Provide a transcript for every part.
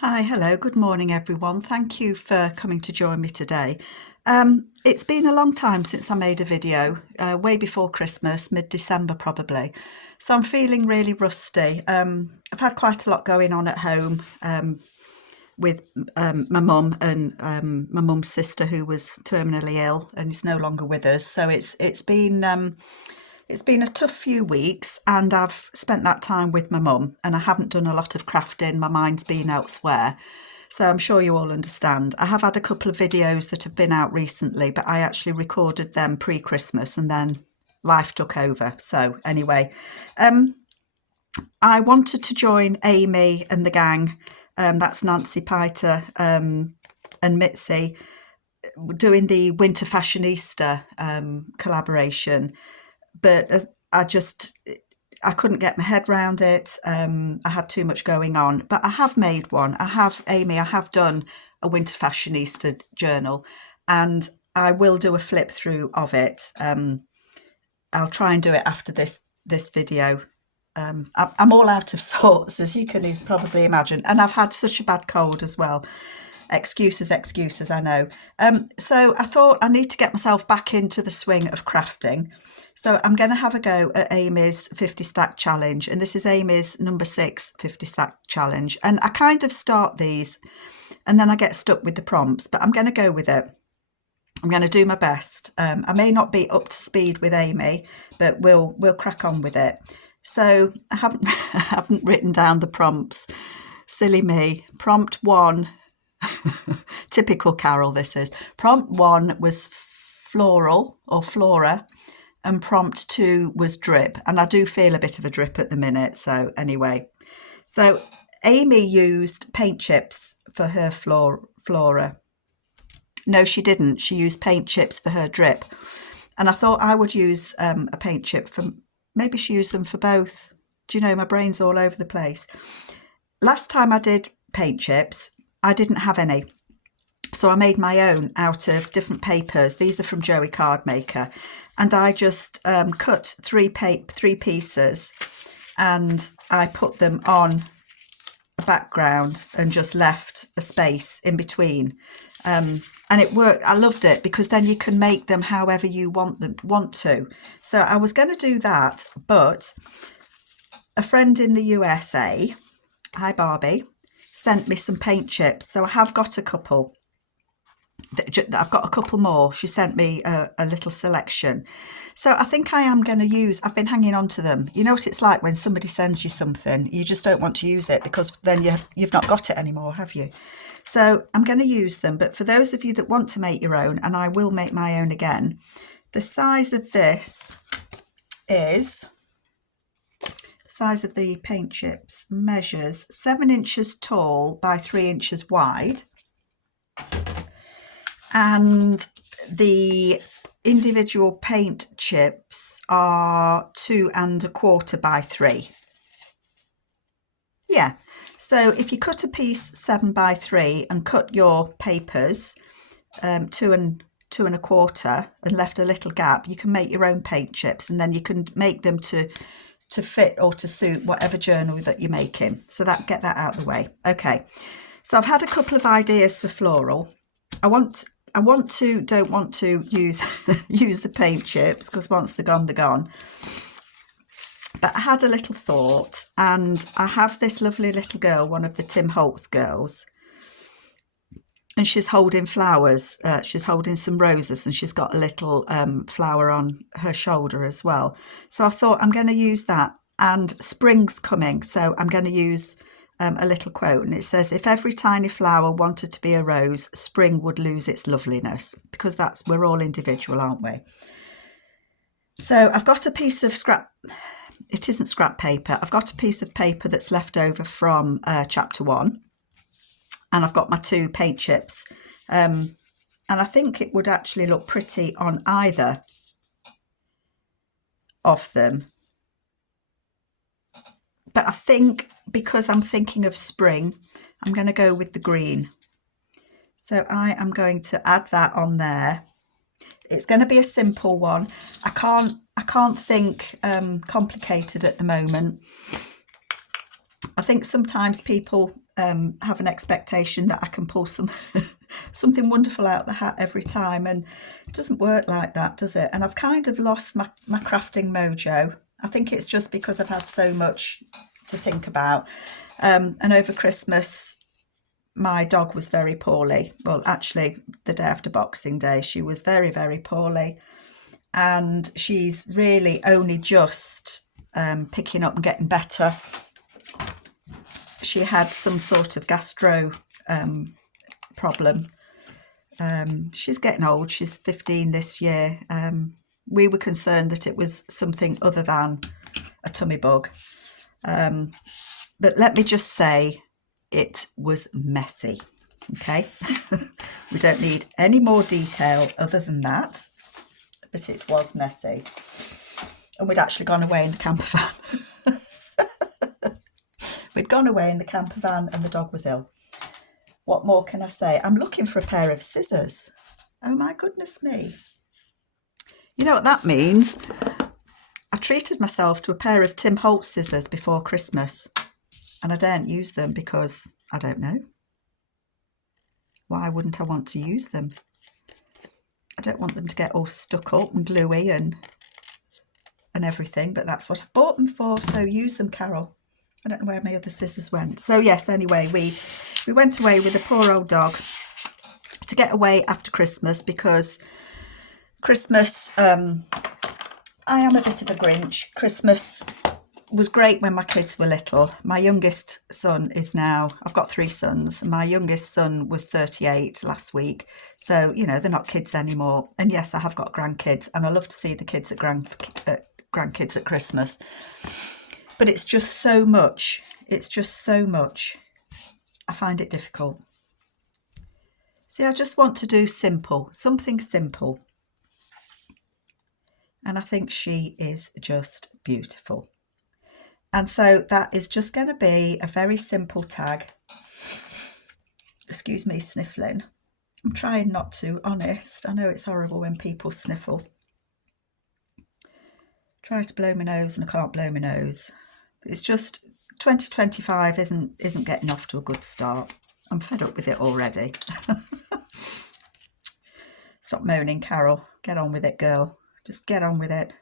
Hi, hello, good morning everyone. Thank you for coming to join me today. It's been a long time since I made a video, way before Christmas, mid-December probably. So I'm feeling really rusty. I've had quite a lot going on at home with my mum and my mum's sister who was terminally ill and is no longer with us. So it's been a tough few weeks and I've spent that time with my mum and I haven't done a lot of crafting. My mind's been elsewhere. So I'm sure you all understand. I have had a couple of videos that have been out recently, but I actually recorded them pre-Christmas and then life took over. So anyway, I wanted to join Amy and the gang. That's Nancy Piter and Mitzi doing the Winter Fashionista collaboration. But I couldn't get my head around it. I had too much going on, but I have made one. I have done a Winter Fashionista journal and I will do a flip through of it. I'll try and do it after this video. I'm all out of sorts, as you can probably imagine, and I've had such a bad cold as well. Excuses, I know. So I thought I need to get myself back into the swing of crafting. So I'm going to have a go at Amy's 50 stack challenge, and this is Amy's number 6 50 stack challenge. And I kind of start these and then I get stuck with the prompts, but I'm going to go with it. I'm going to do my best. I may not be up to speed with Amy, but we'll crack on with it. So I haven't written down the prompts. Silly me. Prompt 1. Typical Carol this is. Prompt 1 was floral or flora and prompt 2 was drip, and I do feel a bit of a drip at the minute. So anyway, so Amy used paint chips for her flora. No, she didn't. She used paint chips for her drip, and I thought I would use a paint chip for, maybe she used them for both. Do you know, my brain's all over the place. Last time I did paint chips, I didn't have any. So I made my own out of different papers. These are from Joey Cardmaker. And I just cut three pieces and I put them on a background and just left a space in between. And it worked. I loved it because then you can make them however you want to. So I was going to do that, but a friend in the USA, hi Barbie, sent me some paint chips. So I have got a couple. I've got a couple more. She sent me a little selection. So I think I am going to use, I've been hanging on to them. You know what it's like when somebody sends you something, you just don't want to use it because then you've not got it anymore, have you? So I'm going to use them. But for those of you that want to make your own, and I will make my own again, the size of this is, the size of the paint chips measures 7 inches tall by 3 inches wide. And the individual paint chips are 2 1/4 by 3. Yeah, so if you cut a piece 7 by 3 and cut your papers 2 1/4 and left a little gap, you can make your own paint chips, and then you can make them to fit or to suit whatever journal that you're making. So get that out of the way. Okay, so I've had a couple of ideas for floral. Don't want to use use the paint chips because once they're gone, they're gone. But I had a little thought, and I have this lovely little girl, one of the Tim Holtz girls, and she's holding flowers. She's holding some roses, and she's got a little flower on her shoulder as well. So I thought I'm going to use that, and spring's coming, so I'm going to use a little quote, and it says, if every tiny flower wanted to be a rose, spring would lose its loveliness, because we're all individual, aren't we? So I've got a piece of scrap, it isn't scrap paper, I've got a piece of paper that's left over from chapter 1, and I've got my 2 paint chips, and I think it would actually look pretty on either of them. But I think because I'm thinking of spring, I'm going to go with the green. So I am going to add that on there. It's going to be a simple one. I can't think complicated at the moment. I think sometimes people have an expectation that I can pull something wonderful out the hat every time, and it doesn't work like that, does it? And I've kind of lost my crafting mojo. I think it's just because I've had so much to think about. And over Christmas, my dog was very poorly. Well, actually, the day after Boxing Day, she was very, very poorly. And she's really only just picking up and getting better. She had some sort of gastro problem. She's getting old. She's 15 this year. We were concerned that it was something other than a tummy bug. But let me just say, it was messy. Okay. We don't need any more detail other than that, but it was messy. And we'd actually gone away in the camper van. We'd gone away in the camper van and the dog was ill. What more can I say? I'm looking for a pair of scissors. Oh my goodness me. You know what that means? I treated myself to a pair of Tim Holtz scissors before Christmas, and I daren't use them because I don't know. Why wouldn't I want to use them? I don't want them to get all stuck up and gluey and everything, but that's what I've bought them for, so use them, Carol. I don't know where my other scissors went. So yes, anyway, we went away with a poor old dog to get away after Christmas, because Christmas, I am a bit of a Grinch. Christmas was great when my kids were little. My youngest son is now, I've got 3 sons. My youngest son was 38 last week. So, you know, they're not kids anymore. And yes, I have got grandkids, and I love to see the kids at grandkids at Christmas. But it's just so much. It's just so much. I find it difficult. See, I just want to do simple, something simple. And I think she is just beautiful. And so that is just going to be a very simple tag. Excuse me sniffling. I'm trying not to, honest. I know it's horrible when people sniffle. Try to blow my nose and I can't blow my nose. It's just 2025 isn't getting off to a good start. I'm fed up with it already. Stop moaning, Carol. Get on with it, girl. Just get on with it.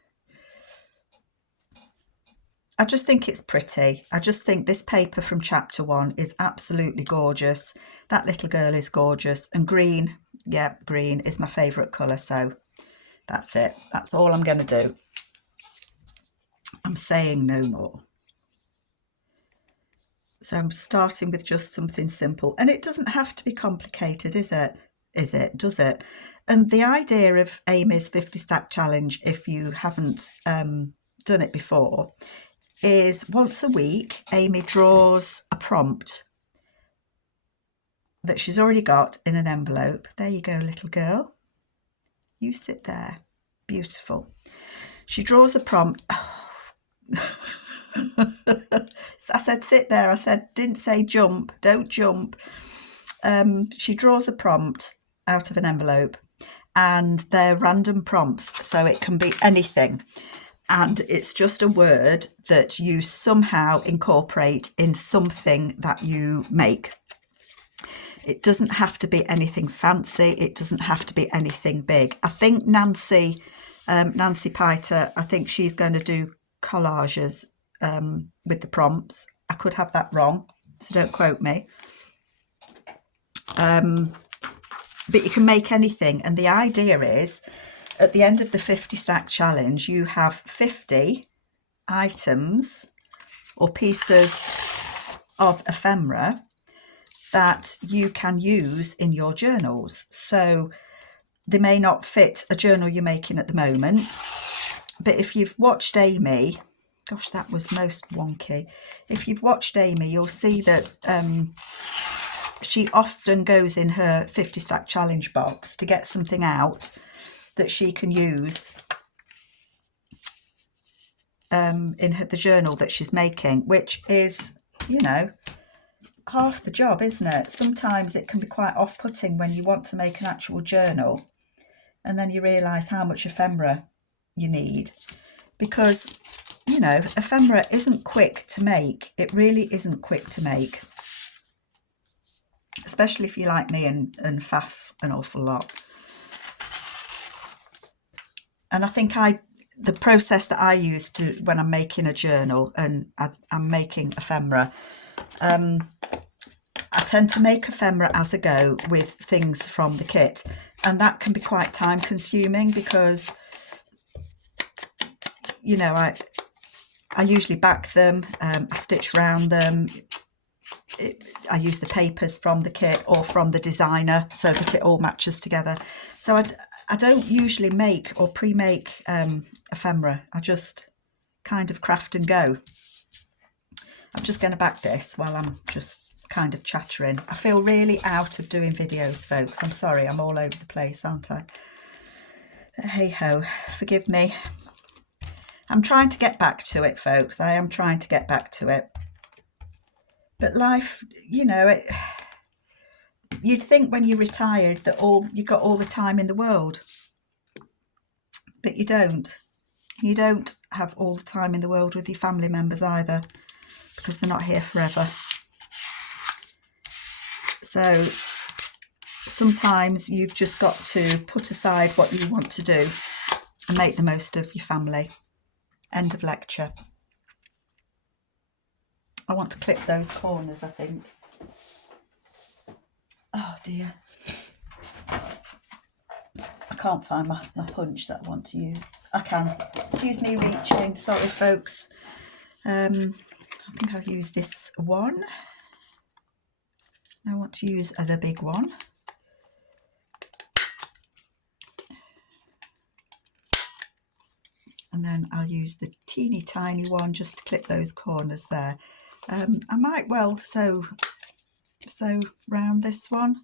I just think it's pretty. I just think this paper from chapter 1 is absolutely gorgeous. That little girl is gorgeous. And green, yeah, green is my favourite colour. So that's it. That's all I'm going to do. I'm saying no more. So I'm starting with just something simple. And it doesn't have to be complicated, is it? Is it? Does it? And the idea of Amy's 50 stack challenge, if you haven't done it before, is once a week, Amy draws a prompt that she's already got in an envelope. There you go, little girl. You sit there. Beautiful. She draws a prompt. Oh. I said sit there. I didn't say jump. Don't jump. She draws a prompt out of an envelope, and they're random prompts, so it can be anything. And it's just a word that you somehow incorporate in something that you make. It doesn't have to be anything fancy. It doesn't have to be anything big. I think Nancy Piter, I think she's going to do collages with the prompts. I could have that wrong, so don't quote me. But you can make anything. And the idea is, at the end of the 50 stack challenge, you have 50 items or pieces of ephemera that you can use in your journals. So they may not fit a journal you're making at the moment, but if you've watched Amy, gosh, that was most wonky. If you've watched Amy, you'll see that she often goes in her 50 stack challenge box to get something out that she can use in the journal that she's making, which is, you know, half the job, isn't it? Sometimes it can be quite off-putting when you want to make an actual journal and then you realise how much ephemera you need, because, you know, ephemera isn't quick to make. It really isn't quick to make. especially if you like me and faff an awful lot. And I think the process that I use when I'm making a journal and I'm making ephemera, I tend to make ephemera as I go with things from the kit, and that can be quite time consuming because, you know, I usually back them, I stitch round them, I use the papers from the kit or from the designer so that it all matches together. So I don't usually make or pre-make ephemera. I just kind of craft and go. I'm just going to back this while I'm just kind of chattering. I feel really out of doing videos, folks. I'm sorry, I'm all over the place, aren't I? But hey ho, forgive me. I'm trying to get back to it, folks. I am trying to get back to it. But life, you know, you'd think when you're retired that you've got all the time in the world, but you don't. You don't have all the time in the world with your family members either, because they're not here forever. So sometimes you've just got to put aside what you want to do and make the most of your family. End of lecture. I want to clip those corners, I think. Oh dear. I can't find my punch that I want to use. I can. Excuse me reaching. Sorry, folks. I think I'll use this one. I want to use the big one. And then I'll use the teeny tiny one just to clip those corners there. I might well sew round this one.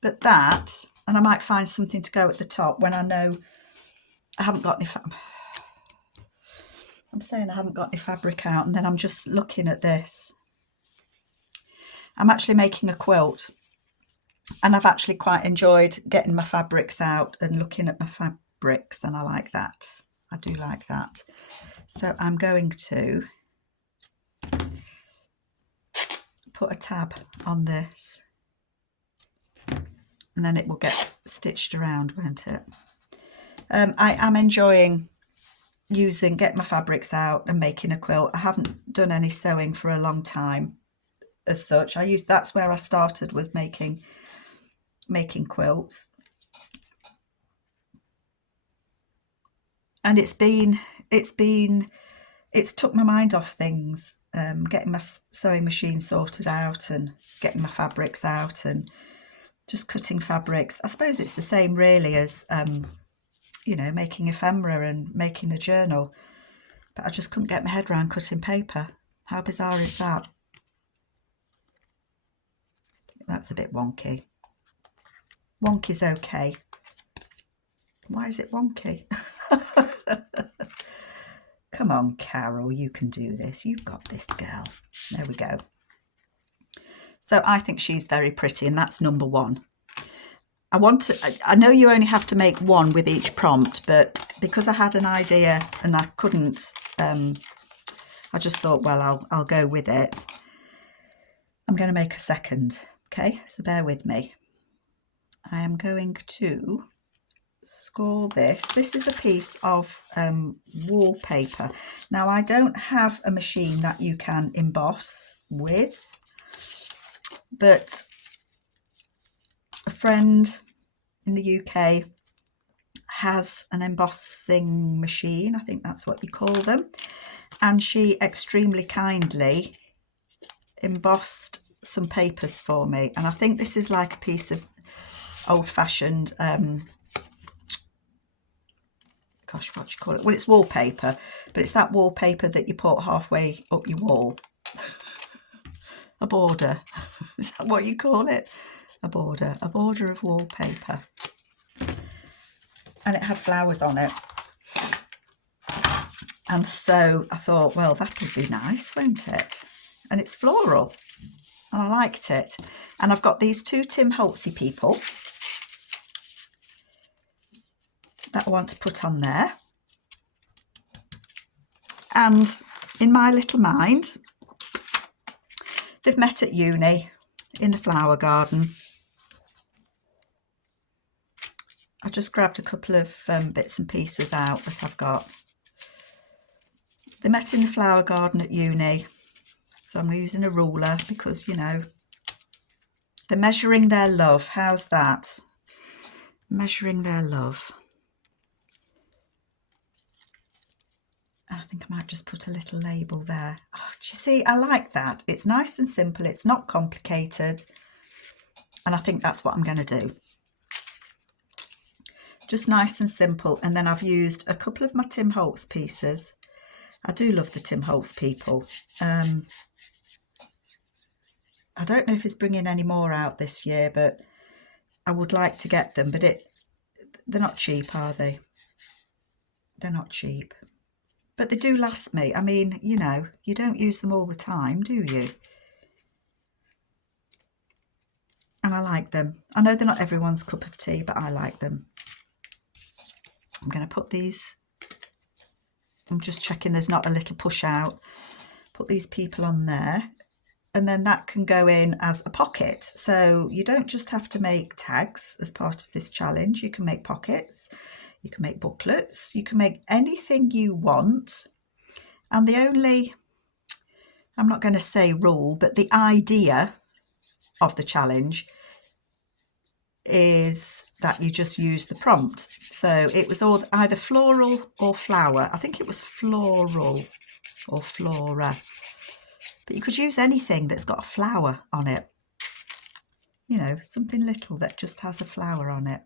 But that, and I might find something to go at the top when I know I haven't got any I'm saying I haven't got any fabric out, and then I'm just looking at this. I'm actually making a quilt, and I've actually quite enjoyed getting my fabrics out and looking at my fabrics, and I like that. I do like that. So I'm going to put a tab on this, and then it will get stitched around, won't it? I am enjoying getting my fabrics out and making a quilt. I haven't done any sewing for a long time as such. That's where I started, was making quilts, and it's took my mind off things, getting my sewing machine sorted out and getting my fabrics out and just cutting fabrics. I suppose it's the same really as you know, making ephemera and making a journal, but I just couldn't get my head around cutting paper. How bizarre is that? That's a bit wonky. Wonky's okay. Why is it wonky? Come on, Carol, you can do this. You've got this, girl. There we go. So I think she's very pretty, and that's number one. I know you only have to make one with each prompt, but because I had an idea and I couldn't, I just thought, well, I'll go with it. I'm going to make a second. Okay, so bear with me. I am going to score this. This is a piece of wallpaper. Now, I don't have a machine that you can emboss with, but a friend in the UK has an embossing machine. I think that's what you call them. And she extremely kindly embossed some papers for me. And I think this is like a piece of old-fashioned, gosh, what do you call it? Well, it's wallpaper, but it's that wallpaper that you put halfway up your wall. A border. Is that what you call it? A border of wallpaper. And it had flowers on it. And so I thought, well, that'll be nice, won't it? And it's floral. And I liked it. And I've got these two Tim Holtzy people that I want to put on there. And in my little mind, they've met at uni. in the flower garden. I just grabbed a couple of bits and pieces out that I've got. They met in the flower garden at uni, so I'm using a ruler because, you know, they're measuring their love. How's that? Measuring their love. I think I might just put a little label there. Oh, do you see, I like that. It's nice and simple. It's not complicated. And I think that's what I'm going to do. Just nice and simple. And then I've used a couple of my Tim Holtz pieces. I do love the Tim Holtz people. I don't know if he's bringing any more out this year, but I would like to get them. But they're not cheap, are they? They're not cheap. But they do last me. I mean, you know, you don't use them all the time, do you? And I like them. I know they're not everyone's cup of tea, but I like them. I'm going to put these, I'm just checking there's not a little push out. Put these people on there. And then that can go in as a pocket. So you don't just have to make tags as part of this challenge. You can make pockets, you can make booklets, you can make anything you want. And the only, I'm not going to say rule, but the idea of the challenge is that you just use the prompt. So it was all either floral or flower. I think it was floral or flora. But you could use anything that's got a flower on it. You know, something little that just has a flower on it.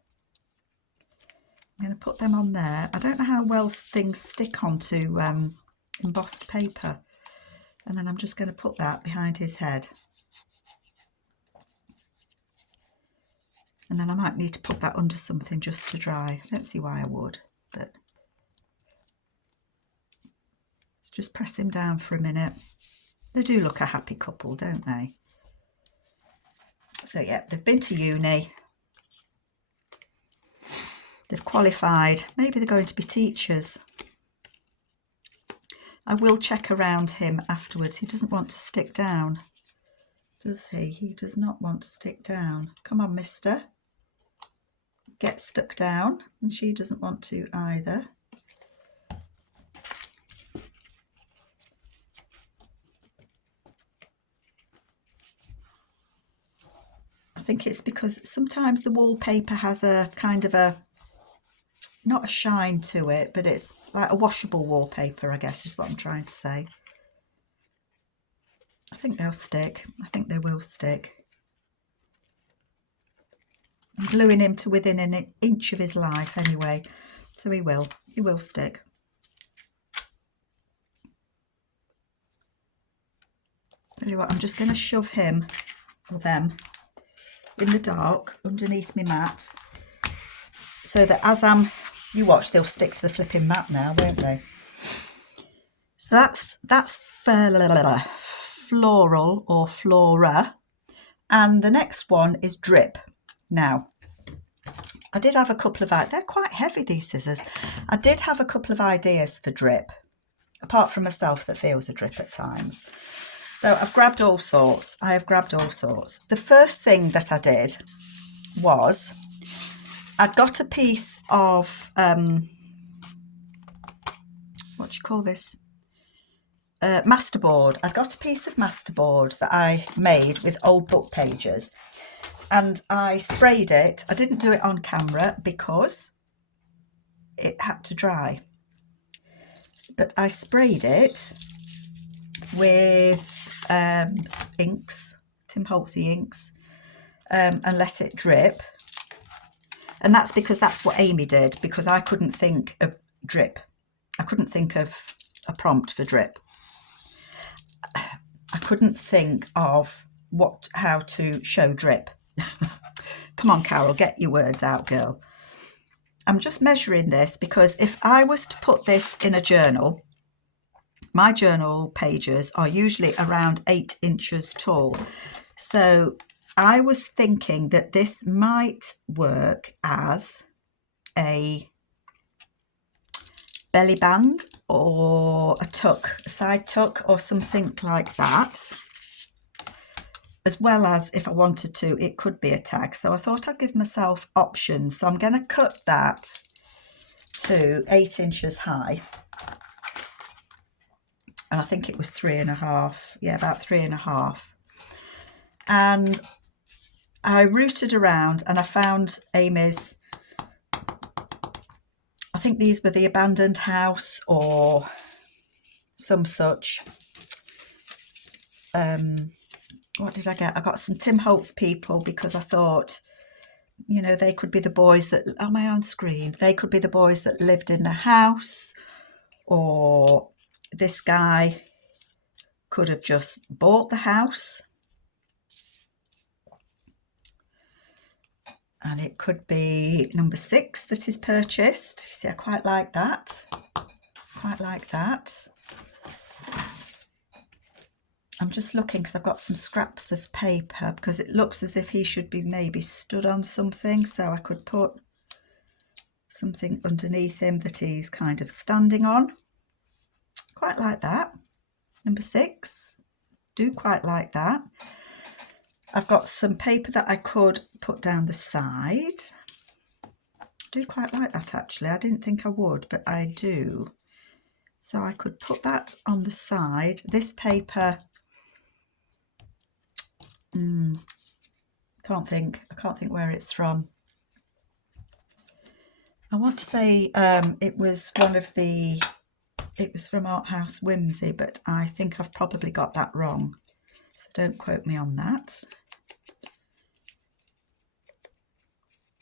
I'm going to put them on there. I don't know how well things stick onto embossed paper. And then I'm just going to put that behind his head. And then I might need to put that under something just to dry. I don't see why I would, but let's just press him down for a minute. They do look a happy couple, don't they? So yeah, they've been to uni. They've qualified. Maybe they're going to be teachers. I will check around him afterwards. He doesn't want to stick down, does he? He does not want to stick down. Come on, mister. Get stuck down. And she doesn't want to either. I think it's because sometimes the wallpaper has a kind of a, not a shine to it, but it's like a washable wallpaper, I guess is what I'm trying to say. I think they'll stick. I think they will stick. I'm gluing him to within an inch of his life anyway, so he will stick. Tell you what, I'm just going to shove him or them in the dark underneath my mat, so that as you watch, they'll stick to the flipping mat now, won't they? So that's floral or flora, and the next one is drip. Now, I did have a couple of, they're quite heavy, these scissors. I did have a couple of ideas for drip, apart from myself that feels a drip at times. So I've grabbed all sorts. I have grabbed all sorts. The first thing that I did was I'd got a piece of, what do you call this? Masterboard. I'd got a piece of masterboard that I made with old book pages. And I sprayed it. I didn't do it on camera because it had to dry. But I sprayed it with inks, Tim Holtz inks, and let it drip. And that's because that's what Amy did, because I couldn't think of drip. I couldn't think of a prompt for drip. I couldn't think of how to show drip. Come on, Carol, get your words out, girl. I'm just measuring this because if I was to put this in a journal, my journal pages are usually around 8 inches tall. So I was thinking that this might work as a belly band or a tuck, a side tuck or something like that, as well as if I wanted to, it could be a tag. So I thought I'd give myself options. So I'm going to cut that to 8 inches high. And I think it was 3.5. Yeah, about 3.5. And I rooted around and I found Amy's, I think these were the abandoned house or some such. What did I get? I got some Tim Holtz people because I thought, you know, they could be the boys that, on my own screen, they could be the boys that lived in the house, or this guy could have just bought the house. And it could be number 6 that is purchased. You see, I quite like that. Quite like that. I'm just looking because I've got some scraps of paper because it looks as if he should be maybe stood on something. So I could put something underneath him that he's kind of standing on. Quite like that. Number 6. Do quite like that. I've got some paper that I could put down the side. Do quite like that actually. I didn't think I would, but I do. So I could put that on the side. This paper, I can't think where it's from. I want to say it was from Art House Whimsy, but I think I've probably got that wrong. So don't quote me on that.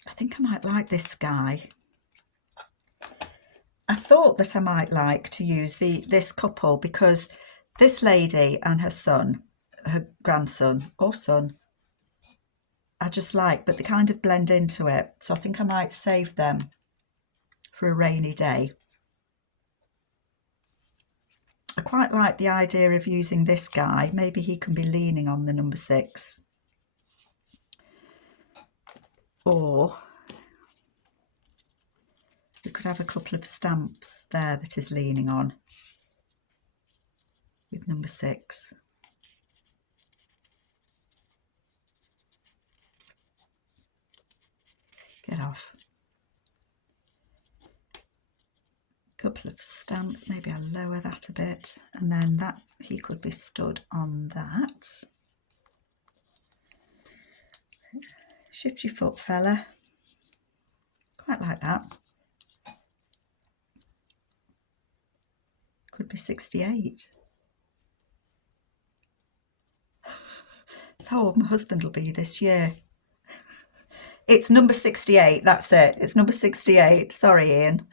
I think I might like this guy. I thought that I might like to use this couple because this lady and her son, her grandson or son, I just like, but they kind of blend into it. So I think I might save them for a rainy day. I quite like the idea of using this guy. Maybe he can be leaning on the number 6. Or we could have a couple of stamps there that is leaning on with number 6. Get off. Couple of stamps, maybe I'll lower that a bit, and then that he could be stood on that. Shift your foot, fella. Quite like that. Could be 68. That's how old my husband will be this year. It's number 68, that's it. It's number 68. Sorry, Ian.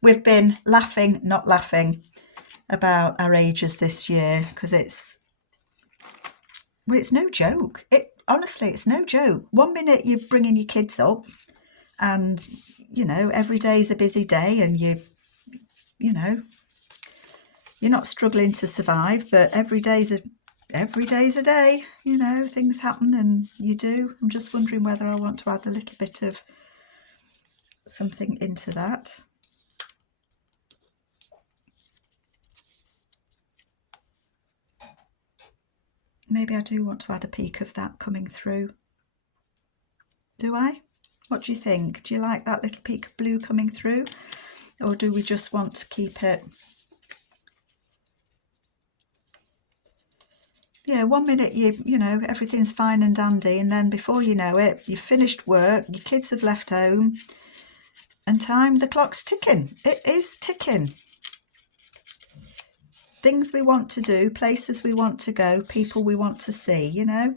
We've been laughing, not laughing, about our ages this year because it's no joke. Honestly, it's no joke. One minute you're bringing your kids up and, you know, every day's a busy day and you know, you're not struggling to survive, but every day's a day, you know, things happen and you do. I'm just wondering whether I want to add a little bit of something into that. Maybe I do want to add a peak of that coming through. Do I? What do you think? Do you like that little peak of blue coming through? Or do we just want to keep it? Yeah, one minute you know, everything's fine and dandy, and then before you know it, you've finished work, your kids have left home, and the clock's ticking. It is ticking. Things we want to do, places we want to go, people we want to see, you know.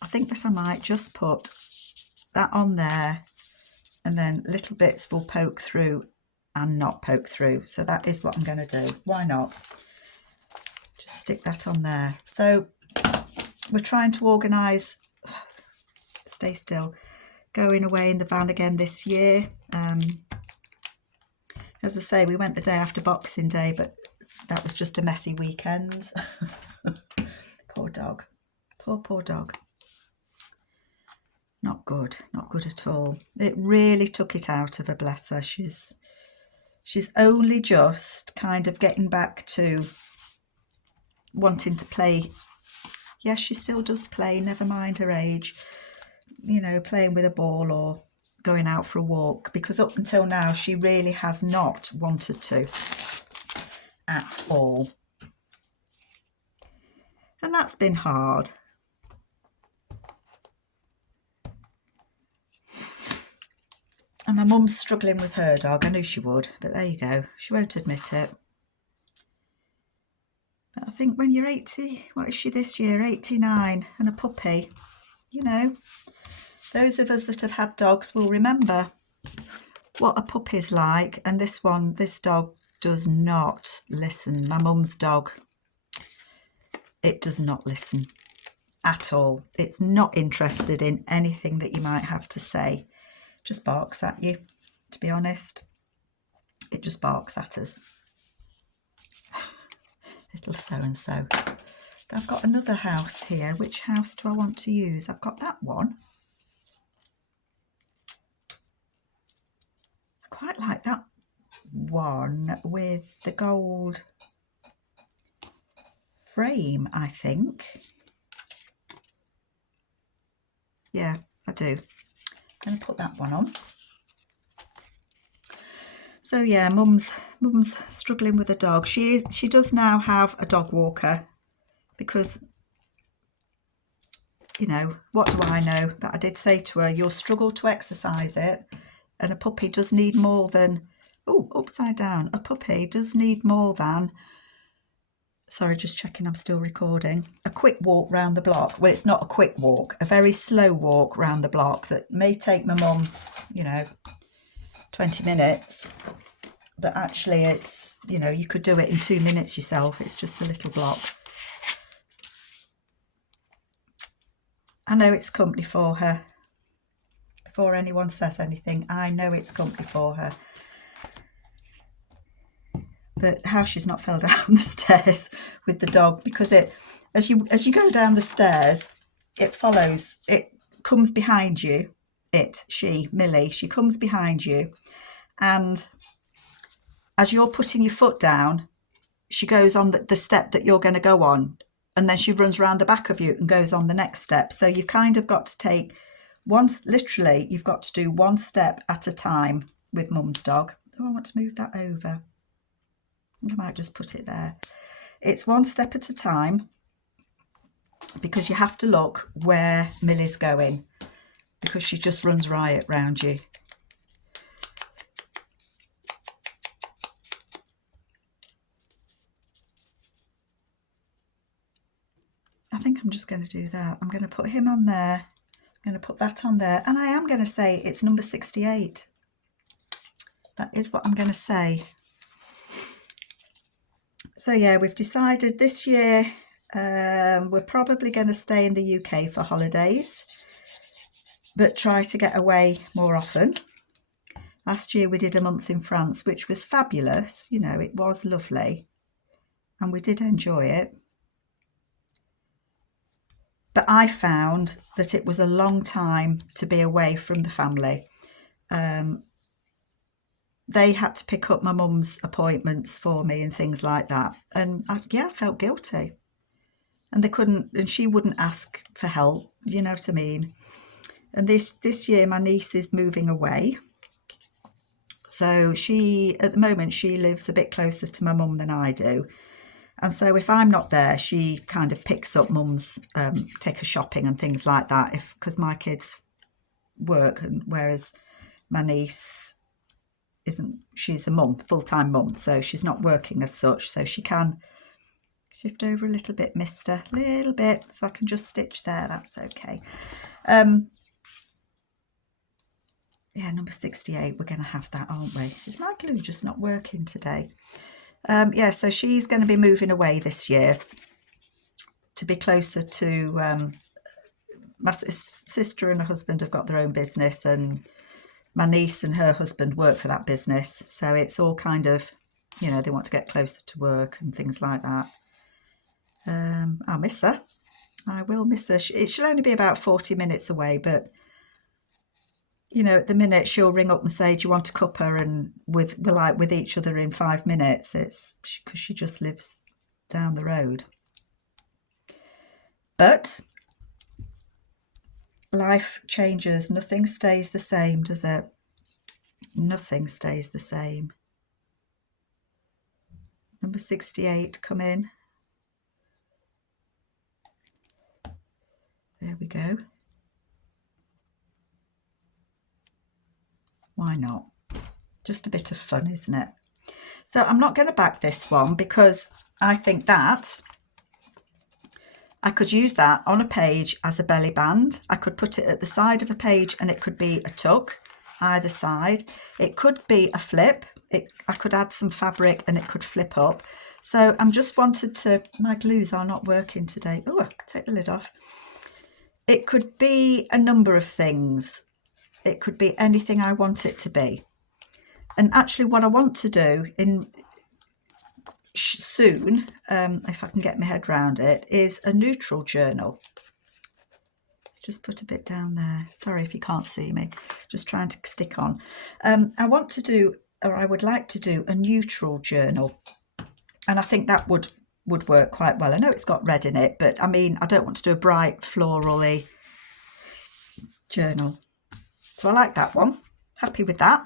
I think that I might just put that on there and then little bits will poke through and not poke through. So that is what I'm going to do. Why not? Just stick that on there. So we're trying to organise, stay still, going away in the van again this year. As I say, we went the day after Boxing Day, but that was just a messy weekend. Poor dog. Poor dog. Not good at all. It really took it out of her, bless her. She's She's only just kind of getting back to wanting to play. Yes, she still does play, never mind her age, you know, playing with a ball or going out for a walk, because up until now she really has not wanted to at all. And that's been hard. And my mum's struggling with her dog. I knew she would, but there you go. She won't admit it. But I think when you're 80, what is she this year? 89, and a puppy, you know, those of us that have had dogs will remember what a puppy's like. And this dog does not listen. My mum's dog, it does not listen at all. It's not interested in anything that you might have to say. Just barks at you, to be honest. It just barks at us. Little so-and-so. I've got another house here. Which house do I want to use? I've got that one. I quite like that one with the gold frame, I think. Yeah, I do. I'm going to put that one on. So yeah, mum's struggling with a dog. She does now have a dog walker, because, you know, what do I know? But I did say to her, you'll struggle to exercise it, and a puppy does need more than, oh, upside down. A puppy does need more than, sorry, just checking I'm still recording, a quick walk round the block. Well, it's not a quick walk, a very slow walk round the block that may take my mum, you know, 20 minutes. But actually it's, you know, you could do it in 2 minutes yourself. It's just a little block. I know it's company for her. Before anyone says anything, I know it's company for her. But how she's not fell down the stairs with the dog, because it, as you go down the stairs, it follows, it comes behind you. Millie, she comes behind you, and as you're putting your foot down, she goes on the step that you're going to go on, and then she runs around the back of you and goes on the next step. So you've kind of got to take literally, you've got to do one step at a time with mum's dog. Oh, I want to move that over. I might just put it there. It's one step at a time, because you have to look where Millie's going, because she just runs riot round you. I think I'm just going to do that. I'm going to put him on there. I'm going to put that on there. And I am going to say it's number 68. That is what I'm going to say. So yeah, we've decided this year we're probably going to stay in the UK for holidays, but try to get away more often. Last year we did a month in France, which was fabulous. You know, it was lovely and we did enjoy it. But I found that it was a long time to be away from the family. They had to pick up my mum's appointments for me and things like that. And I felt guilty. And they couldn't, and she wouldn't ask for help, you know what I mean? And this year my niece is moving away. So at the moment, she lives a bit closer to my mum than I do. And so if I'm not there, she kind of picks up mum's, take her shopping and things like that, because my kids work, and whereas my niece she's a mum, full-time mum, so she's not working as such, so she can shift over a little bit, mister, little bit, so I can just stitch there, that's okay. Yeah, number 68, we're going to have that, aren't we? Is my glue just not working today? Yeah, so she's going to be moving away this year to be closer to my sister and her husband have got their own business, and my niece and her husband work for that business. So it's all kind of, you know, they want to get closer to work and things like that. I'll miss her. I will miss her. She'll only be about 40 minutes away, but You know, at the minute she'll ring up and say, do you want a cuppa? And we're like with each other in 5 minutes. It's because she just lives down the road. But life changes. Nothing stays the same, does it? Nothing stays the same. Number 68, come in. There we go. Why not? Just a bit of fun, isn't it? So I'm not going to back this one because I think that I could use that on a page as a belly band. I could put it at the side of a page and it could be a tuck either side. It could be a flip. I could add some fabric and it could flip up. So I'm just wanted to, my glues are not working today. Oh, take the lid off. It could be a number of things. It could be anything I want it to be. And actually what I want to do in soon, if I can get my head around it, is a neutral journal. Just put a bit down there. Sorry if you can't see me, just trying to stick on. I want to do, or I would like to do, a neutral journal. And I think that would work quite well. I know it's got red in it, but I mean, I don't want to do a bright floral-y journal. So I like that one. Happy with that.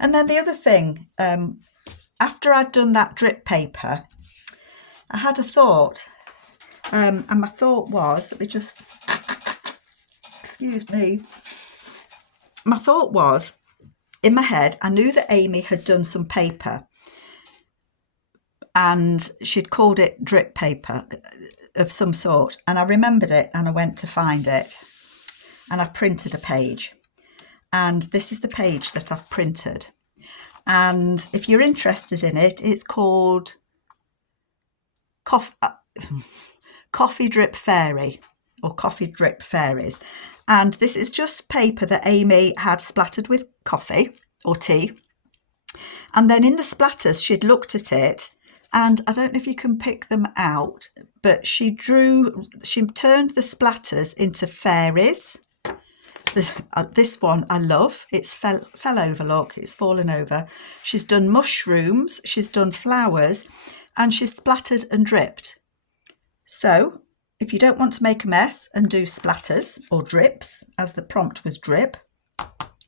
And then the other thing, after I'd done that drip paper, I had a thought. And my thought was, let me just, excuse me. My thought was, in my head, I knew that Amy had done some paper and she'd called it drip paper of some sort. And I remembered it and I went to find it and I printed a page. And this is the page that I've printed. And if you're interested in it, it's called Coffe Drip Fairy or Coffe Drip Fairies. And this is just paper that Amy had splattered with coffee or tea. And then in the splatters, she'd looked at it, and I don't know if you can pick them out, but she turned the splatters into fairies. This one I love. It's fell over, look, it's fallen over. She's done mushrooms, she's done flowers, and she's splattered and dripped. So if you don't want to make a mess and do splatters or drips, as the prompt was drip,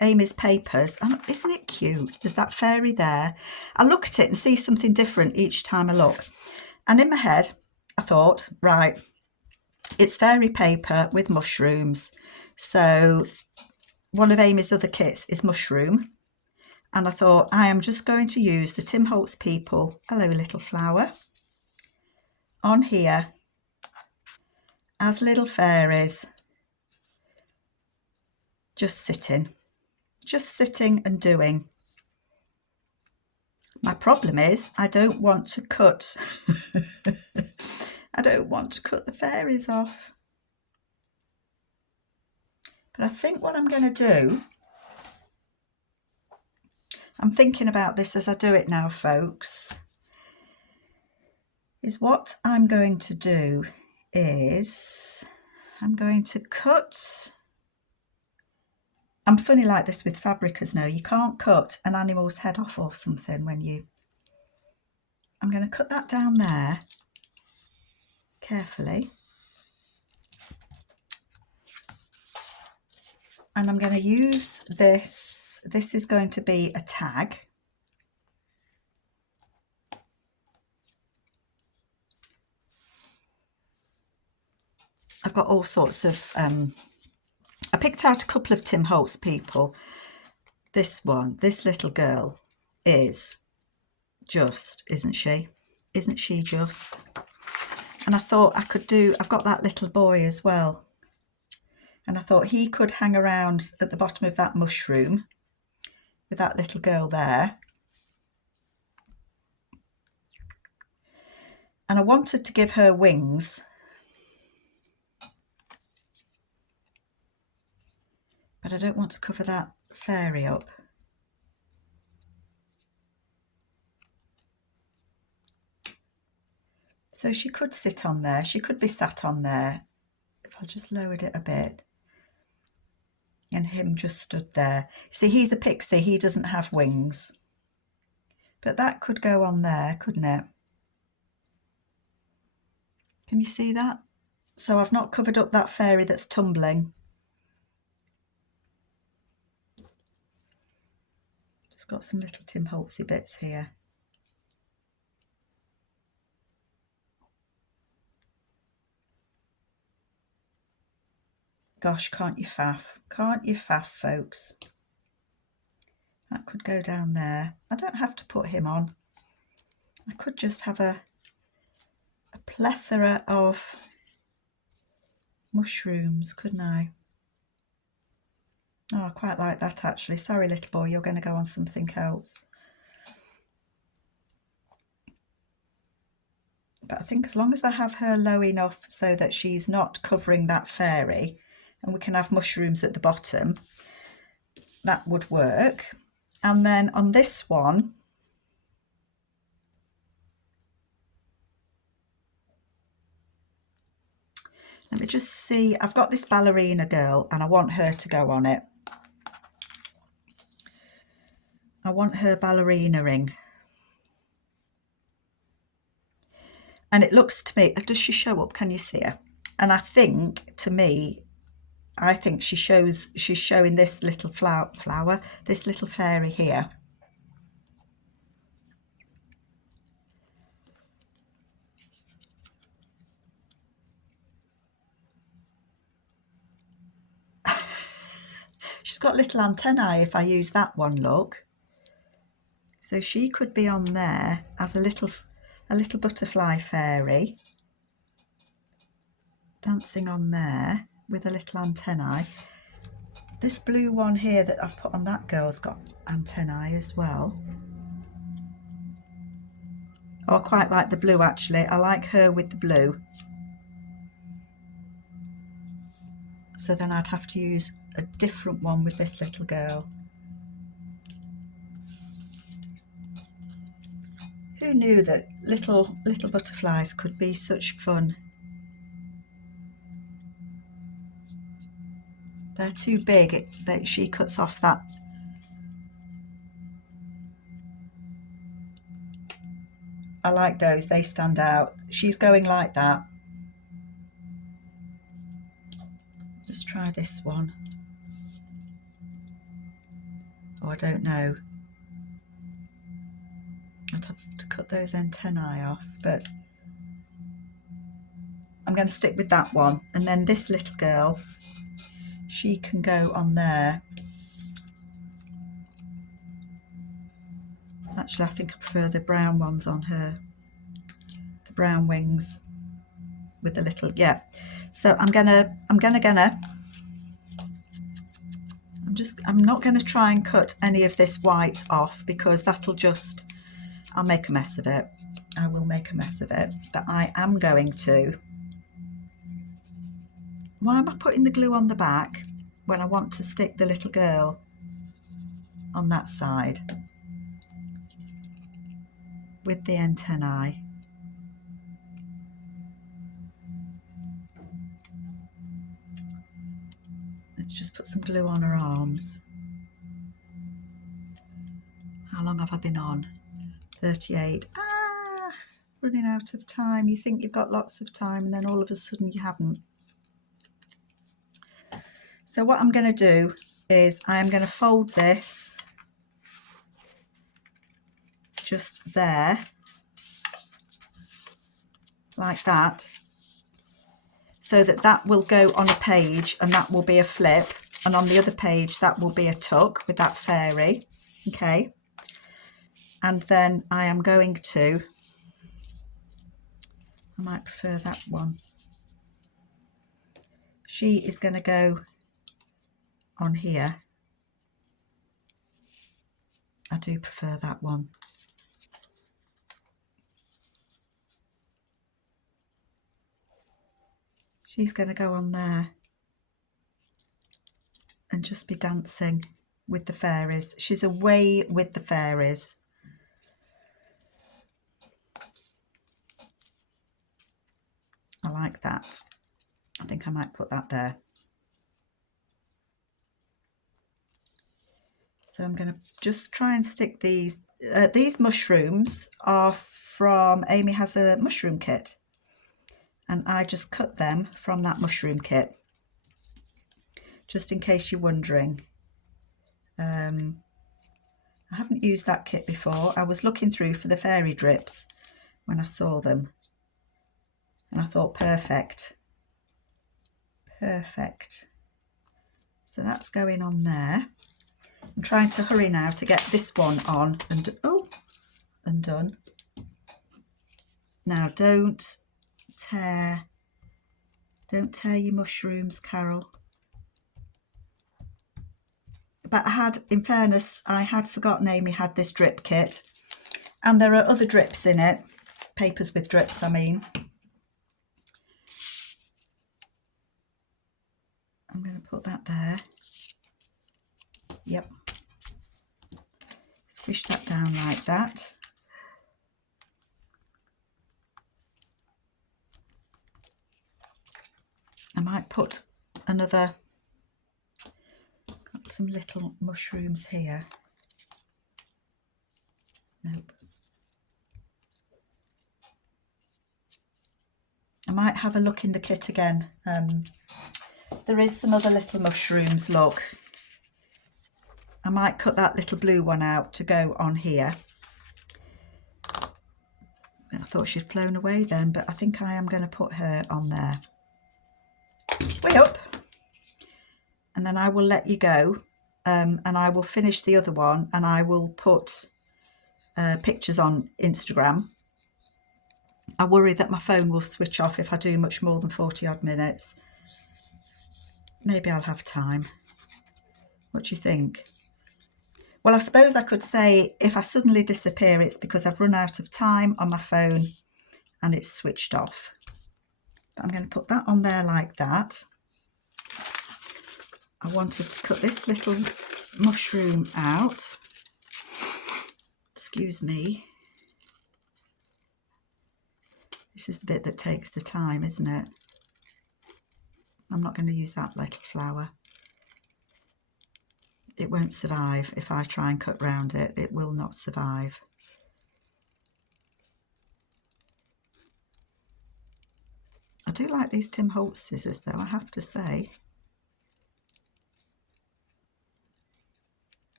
Amy's papers, and isn't it cute? There's that fairy there. I look at it and see something different each time I look. And in my head, I thought, right, it's fairy paper with mushrooms. So one of Amy's other kits is mushroom. And I thought, I am just going to use the Tim Holtz People, Hello Little Flower, on here as little fairies, just sitting and doing. My problem is I don't want to cut I don't want to cut the fairies off. But I think what I'm going to do, I'm thinking about this as I do it now, folks, is what I'm going to do is I'm going to cut. I'm funny like this with fabric, as you can't cut an animal's head off or something when you. I'm going to cut that down there carefully. And I'm going to use this. This is going to be a tag. I've got all sorts of, I picked out a couple of Tim Holtz People. This one, this little girl is just, isn't she? Isn't she just? And I thought I could do, I've got that little boy as well. And I thought he could hang around at the bottom of that mushroom with that little girl there. And I wanted to give her wings. But I don't want to cover that fairy up. So she could sit on there. She could be sat on there. If I just lowered it a bit. and him just stood there. See, he's a pixie, he doesn't have wings. But that could go on there, couldn't it? Can you see that? So I've not covered up that fairy that's tumbling. Just got some little Tim Holtzy bits here. Gosh, can't you faff? Can't you faff, folks? That could go down there. I don't have to put him on. I could just have a plethora of mushrooms, couldn't I? Oh, I quite like that actually. Sorry, little boy, you're going to go on something else. But I think as long as I have her low enough so that she's not covering that fairy, and we can have mushrooms at the bottom, that would work. And then on this one, let me just see, I've got this ballerina girl and I want her to go on it. I want her ballerina-ing. And it looks to me, does she show up? Can you see her? And I think, to me, I think she's showing this little flower, this little fairy here. She's got little antennae if I use that one, look. So she could be on there as a little butterfly fairy dancing on there with a little antennae. This blue one here that I've put on that girl's got antennae as well. Oh, I quite like the blue actually. I like her with the blue. So then I'd have to use a different one with this little girl. Who knew that little butterflies could be such fun? They're too big, she cuts off that. I like those, they stand out. She's going like that. Just try this one. Oh, I don't know. I'd have to cut those antennae off, but I'm going to stick with that one. And then this little girl, she can go on there. Actually, I think I prefer the brown ones on her. The brown wings with the little, yeah. So I'm not going to try and cut any of this white off because that'll just, I'll make a mess of it. I will make a mess of it, but I am going to. Why am I putting the glue on the back when I want to stick the little girl on that side with the antennae? Let's just put some glue on her arms. How long have I been on? 38. Ah, running out of time. You think you've got lots of time and then all of a sudden you haven't. So what I'm going to do is I'm going to fold this just there, like that, so that that will go on a page and that will be a flip, and on the other page that will be a tuck with that fairy. Okay, and then I am going to, I might prefer that one. She is going to go on here. I do prefer that one. She's going to go on there and just be dancing with the fairies. She's away with the fairies. I like that. I think I might put that there. So I'm going to just try and stick these. These mushrooms are from Amy has a mushroom kit, and I just cut them from that mushroom kit, just in case you're wondering. I haven't used that kit before. I was looking through for the fairy drips when I saw them, and I thought perfect. So that's going on there. I'm trying to hurry now to get this one on and done. Now don't tear your mushrooms, Carol. But in fairness, I had forgotten Amy had this drip kit, and there are other drips in it, papers with drips, I mean. I'm going to put that there. Yep. Squish that down like that. I might put got some little mushrooms here. Nope. I might have a look in the kit again. There is some other little mushrooms, look. I might cut that little blue one out to go on here. I thought she'd flown away then, but I think I am going to put her on there. Way up. And then I will let you go, and I will finish the other one, and I will put pictures on Instagram. I worry that my phone will switch off if I do much more than 40 odd minutes. Maybe I'll have time. What do you think? Well, I suppose I could say if I suddenly disappear, it's because I've run out of time on my phone and it's switched off. But I'm going to put that on there like that. I wanted to cut this little mushroom out. Excuse me. This is the bit that takes the time, isn't it? I'm not going to use that little flower. It won't survive if I try and cut round it. It will not survive. I do like these Tim Holtz scissors though, I have to say.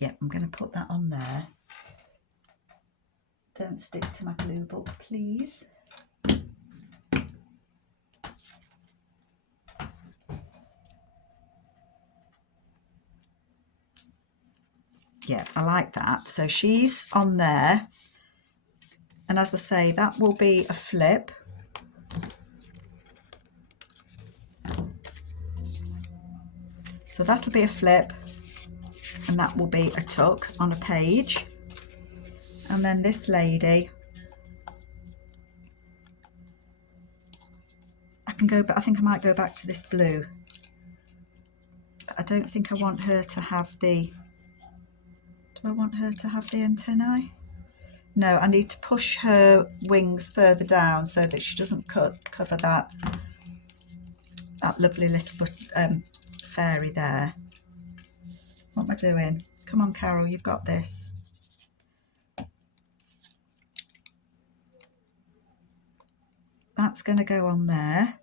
Yep, I'm going to put that on there. Don't stick to my glue book, please. Yeah, I like that. So she's on there. And as I say, that will be a flip. So that'll be a flip, and that will be a tuck on a page. And then this lady, I think I might go back to this blue. But I don't think I want her to have the, do I want her to have the antennae? No, I need to push her wings further down so that she doesn't cover that lovely little fairy there. What am I doing? Come on, Carol, you've got this. That's going to go on there.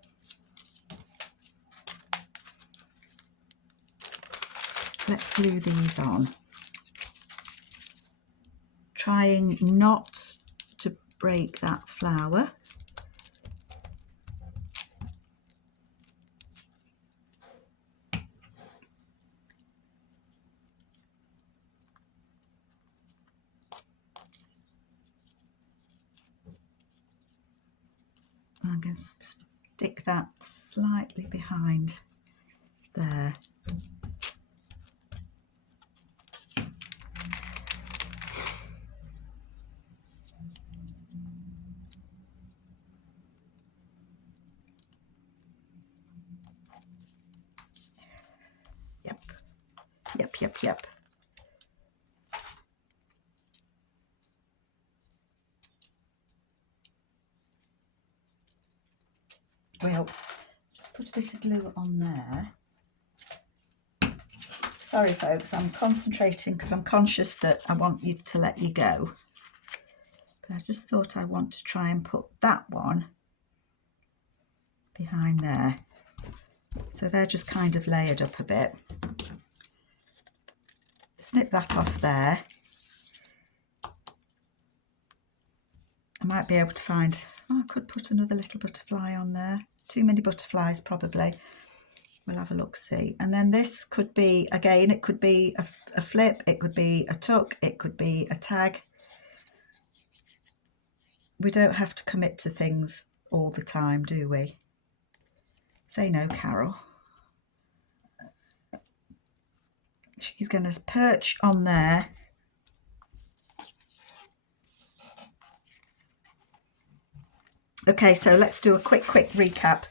Let's glue these on. Trying not to break that flower. I'm going to stick that slightly behind there. Yep. We'll just put a bit of glue on there. Sorry folks, I'm concentrating because I'm conscious that I want you to let you go. But I just thought I want to try and put that one behind there. So they're just kind of layered up a bit. Snip that off there. I might be able to find, oh, I could put another little butterfly on there. Too many butterflies probably. We'll have a look, see. And then this could be, again, it could be a flip, it could be a tuck, it could be a tag. We don't have to commit to things all the time, do we? Say no, Carol. She's going to perch on there. Okay, so let's do a quick recap.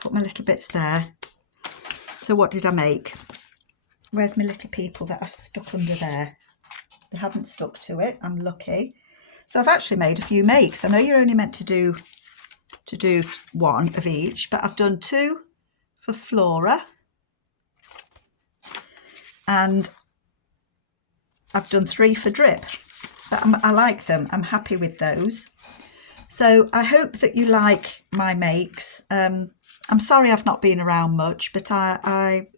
Put my little bits there. So what did I make? Where's my little people that are stuck under there? They haven't stuck to it. I'm lucky. So I've actually made a few makes. I know you're only meant to do one of each, but I've done 2 for Flora and I've done 3 for Drip. But I like them. I'm happy with those. So I hope that you like my makes. I'm sorry I've not been around much, but I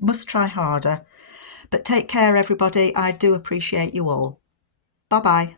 must try harder. But take care, everybody. I do appreciate you all. Bye-bye.